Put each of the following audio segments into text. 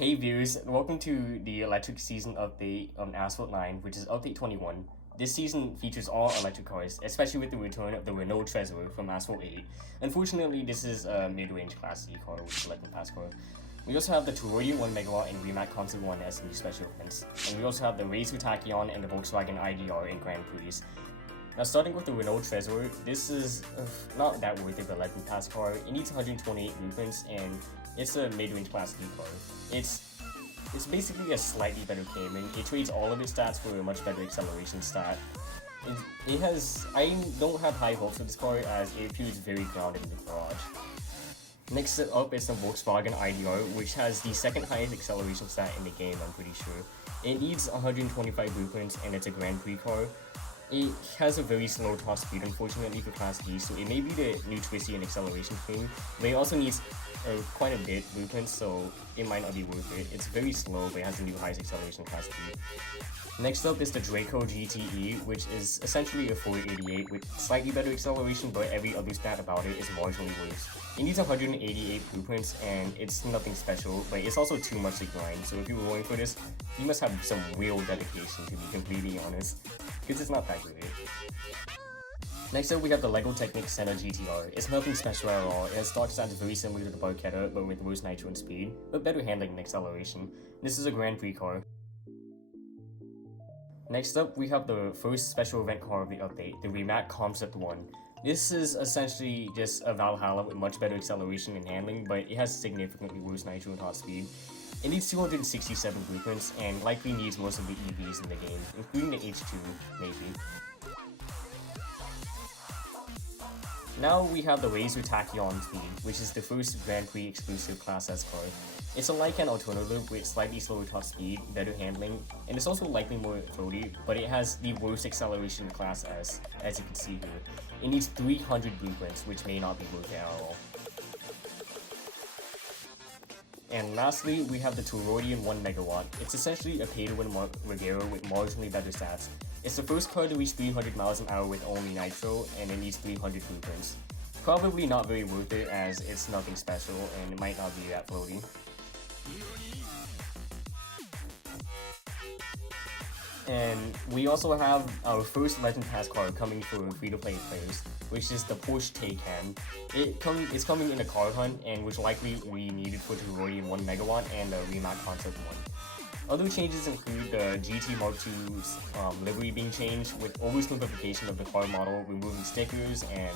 Hey viewers, welcome to the electric season update on Asphalt 9, which is update 21. This season features all electric cars, especially with the return of the Renault Treasure from Asphalt 8. Unfortunately, this is a mid-range Class C car with a Legend Pass car. We also have the Tourodian 1MW and Rematch Concept 1 as new special events. And we also have the Renault Treasure and the Volkswagen IDR in Grand Prix. Now starting with the Renault Treasure, this is not that worth it, the Legend Pass car. It needs 128 blueprints and it's a mid-range Class D car. It's basically a slightly better Cayman. It trades all of its stats for a much better acceleration stat. I don't have high hopes for this car as it appears very grounded in the garage. Next up is the Volkswagen IDR, which has the second highest acceleration stat in the game, I'm pretty sure. It needs 125 blueprints and it's a Grand Prix car. It has a very slow top speed, unfortunately, for Class D, so it may be the new Tourodian acceleration king, but it also needs quite a bit blueprints, so it might not be worth it. It's very slow, but it has the new highest acceleration Class D. Next up is the Draco GT, which is essentially a 488 with slightly better acceleration, but every other stat about it is marginally worse. It needs 188 blueprints, and it's nothing special, but it's also too much to grind, so if you were going for this, you must have some real dedication, to be completely honest, because it's not that great. Next up, we have the LEGO Technic Center GTR. It's nothing special at all. It has stock stats very similar to the Barchetta, but with worse nitro and speed, but better handling and acceleration. This is a Grand Prix car. Next up, we have the first special event car of the update, the Rematch Concept 1. This is essentially just a Valhalla with much better acceleration and handling, but it has significantly worse nitro and top speed. It needs 267 blueprints and likely needs most of the EVs in the game, including the H2, maybe. Now we have the Renault Treasure Speed, which is the first Grand Prix exclusive Class S car. It's a Lycan alternative with slightly slower top speed, better handling, and it's also likely more floaty, but it has the worst acceleration in Class S, as you can see here. It needs 300 blueprints, which may not be worth it at all. And lastly, we have the Tourodian 1MW. It's essentially a pay-to-win Regero with marginally better stats. It's the first car to reach 300 miles an hour with only nitro, and it needs 300 blueprints. Probably not very worth it as it's nothing special and it might not be that floaty. And we also have our first Legend Pass car coming for free-to-play players, which is the Porsche Taycan. It's coming in a car hunt and which likely we needed for Tourodian 1MW and the Rematch Concept 1. Other changes include the GT Mark II's livery being changed with over-simplification of the car model, removing stickers, and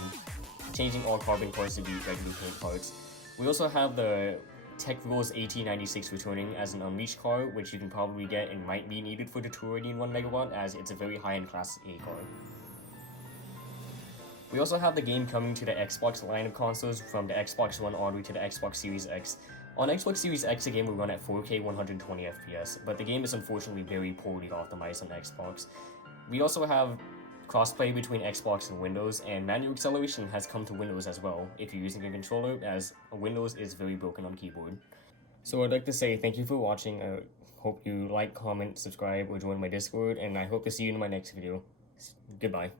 changing all carbon parts to be regular paint parts. We also have the Tech Rules AT96 returning as an Unleashed car, which you can probably get and might be needed for the Tourodian 1MW as it's a very high-end Class A car. We also have the game coming to the Xbox line of consoles from the Xbox One all the way to the Xbox Series X. On Xbox Series X, the game will run at 4K 120 FPS, but the game is unfortunately very poorly optimized on Xbox. We also have crossplay between Xbox and Windows, and manual acceleration has come to Windows as well, if you're using a controller, as Windows is very broken on keyboard. So I'd like to say thank you for watching. I hope you like, comment, subscribe, or join my Discord, and I hope to see you in my next video. Goodbye.